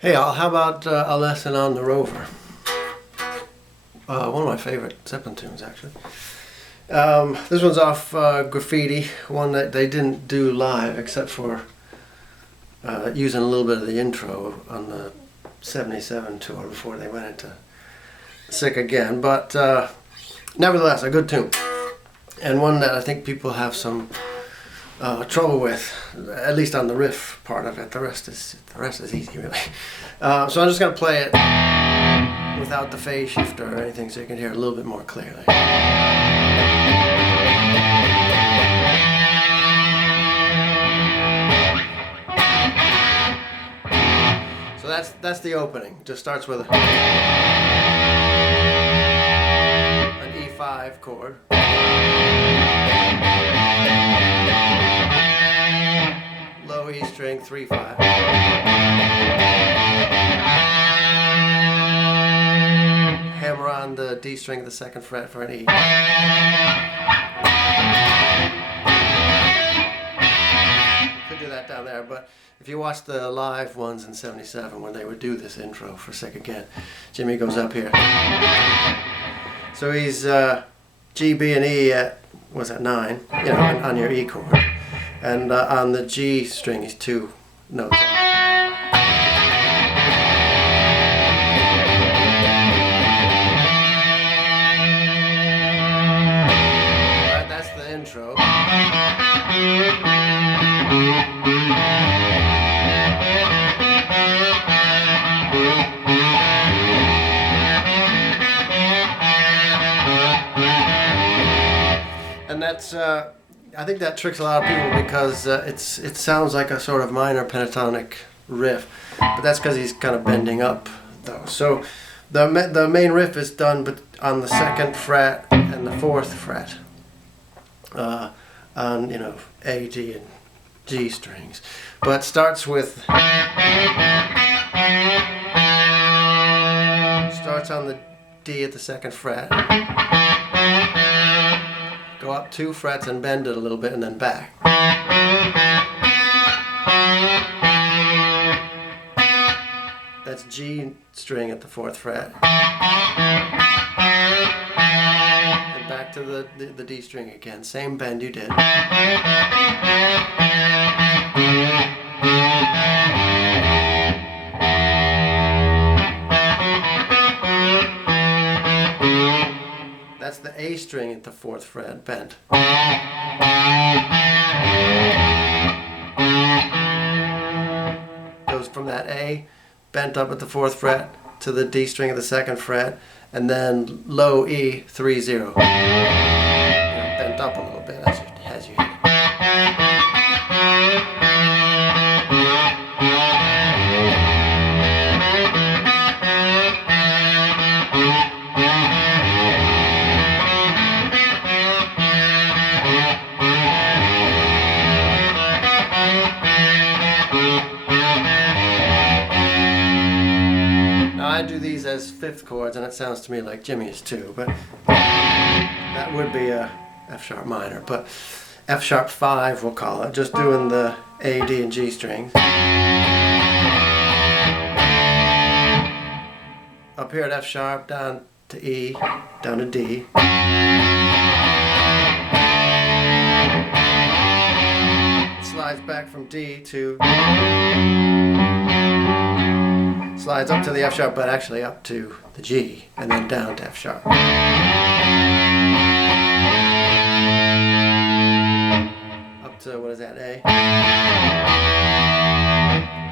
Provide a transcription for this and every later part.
Hey all, how about a lesson on the Rover? One of my favorite Zeppelin tunes, actually. This one's off Graffiti, one that they didn't do live except for using a little bit of the intro on the 77 tour before they went into Sick Again. But nevertheless, a good tune. And one that I think people have some trouble with, at least on the riff part of it. The rest is easy, really. So I'm just going to play it without the phase shifter or anything, so you can hear it a little bit more clearly. So that's the opening. Just starts with an E5 chord. Low E string, 3/5. Hammer on the D string of the second fret for an E. Could do that down there, but if you watch the live ones in 77 when they would do this intro for Sick Again, Jimmy goes up here. So he's G, B, and E at, what's that, 9, you know, on your E chord. And on the G string, he's 2 notes. Alright, that's the intro. And that's I think that tricks a lot of people because it sounds like a sort of minor pentatonic riff, but that's because he's kind of bending up though. So the main riff is done but on the 2nd fret and the 4th fret, on A, D, and G strings, but starts with on the D at the 2nd fret. Go up 2 frets and bend it a little bit and then back. That's G string at the 4th fret. And back to the D string again. Same bend you did. That's the A string at the 4th fret, bent. Goes from that A, bent up at the 4th fret, to the D string of the 2nd fret, and then low E, 3/0. Bent up a little bit as you hit it. I do these as 5th chords, and it sounds to me like Jimmy is too, but that would be a F sharp minor, but F sharp 5 we'll call it, just doing the A, D, and G strings. Up here at F sharp, down to E, down to D. It slides back from D to... slides up to the F sharp, but actually up to the G, and then down to F sharp. Up to, what is that, A?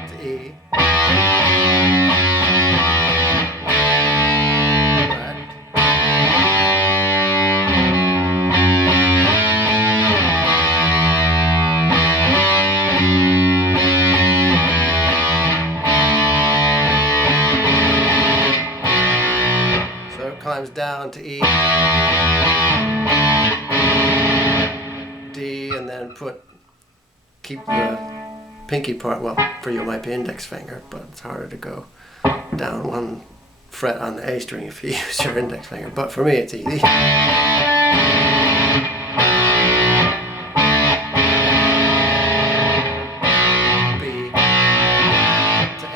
To E. Right. Climbs down to E, D, and then keep the pinky part, well, for you it might be index finger, but it's harder to go down 1 fret on the A string if you use your index finger, but for me it's easy. B to A.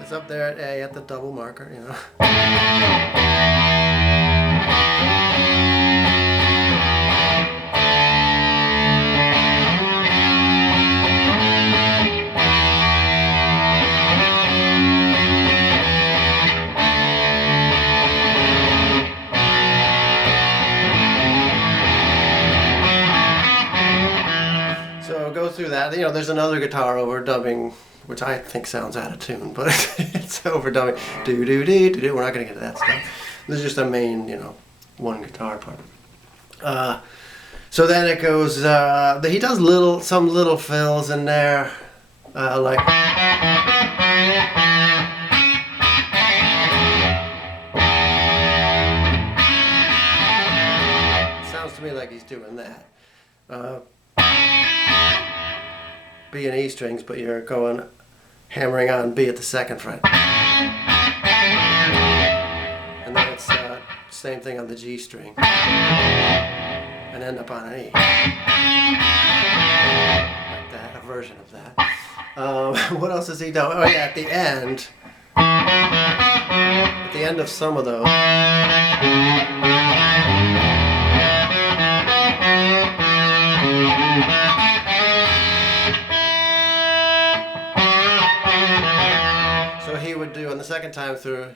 It's up there at A at the double marker, you know. So go through that. You know, there's another guitar overdubbing, which I think sounds out of tune, but it's overdubbing. Do do do do do. We're not going to get to that stuff. This is just a main, you know, one guitar part. So then it goes. He does some little fills in there, like. Sounds to me like he's doing that. B and E strings, but you're going hammering on B at the second fret. And then it's same thing on the G string. And end up on an E. Like that, a version of that. What else has he done? Oh yeah, at the end of some of those. He would do on the second time through.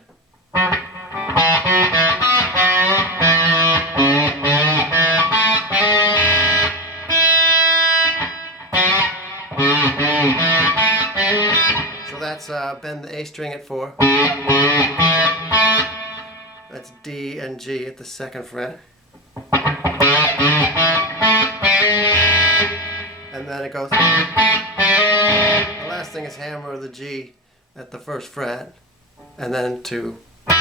So that's bend the A string at 4. That's D and G at the second fret. And then it goes. The last thing is hammer the G at the first fret, and then to. Can't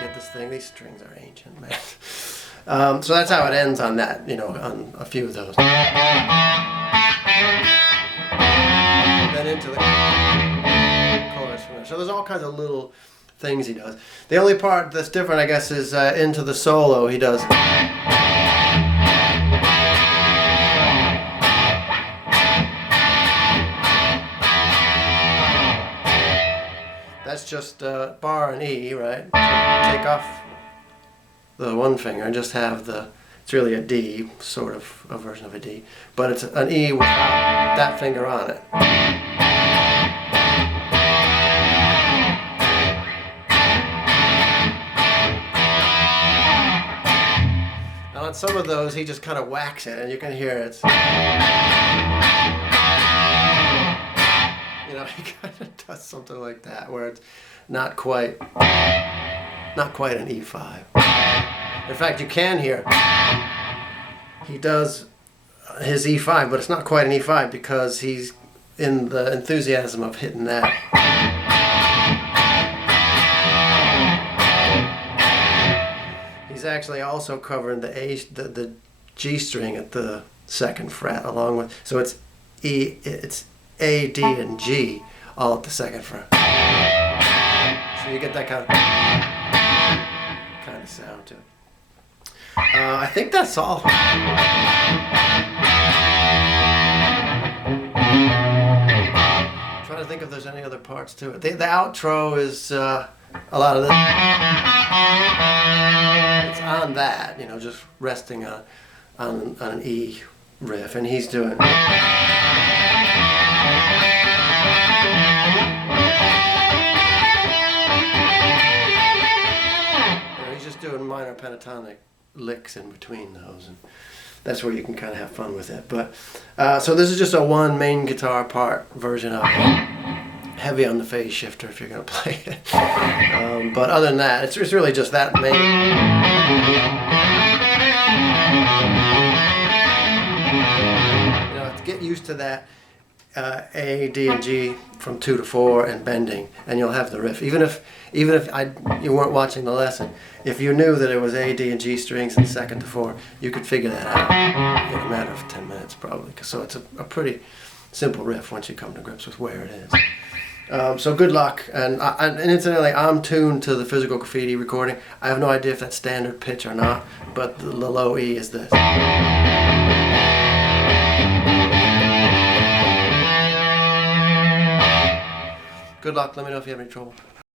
get this thing. These strings are ancient, man. So that's how it ends on that. You know, on a few of those. Then into the chorus from there. So there's all kinds of little things he does. The only part that's different, I guess, is into the solo. He does. That's just bar and E, right? Take off the one finger and just have it's really a D, sort of a version of a D, but it's an E without that finger on it. And on some of those, he just kind of whacks it, and you can hear it. You know, he kind of does something like that, where it's not quite an E5. In fact, you can hear he does his E5, but it's not quite an E5 because he's in the enthusiasm of hitting that. He's actually also covering the G string at the second fret, along with, so it's it's A, D, and G all at the second fret. So you get that kind of sound to it. I think that's all. I'm trying to think if there's any other parts to it. The outro is a lot of this. It's on that, you know, just resting on an E riff, and he's doing. He's just doing minor pentatonic licks in between those, and that's where you can kind of have fun with it. But so this is just a one main guitar part version of it. Heavy on the phase shifter if you're going to play it. But other than that, it's really just that main. You know, get used to that A, D, and G from 2 to 4 and bending, and you'll have the riff. Even if you weren't watching the lesson, if you knew that it was A, D, and G strings and 2nd to 4, you could figure that out in a matter of 10 minutes probably. So it's a pretty simple riff once you come to grips with where it is. So good luck, and incidentally, I'm tuned to the physical graffiti recording. I have no idea if that's standard pitch or not, but the low E is this. Good luck. Let me know if you have any trouble.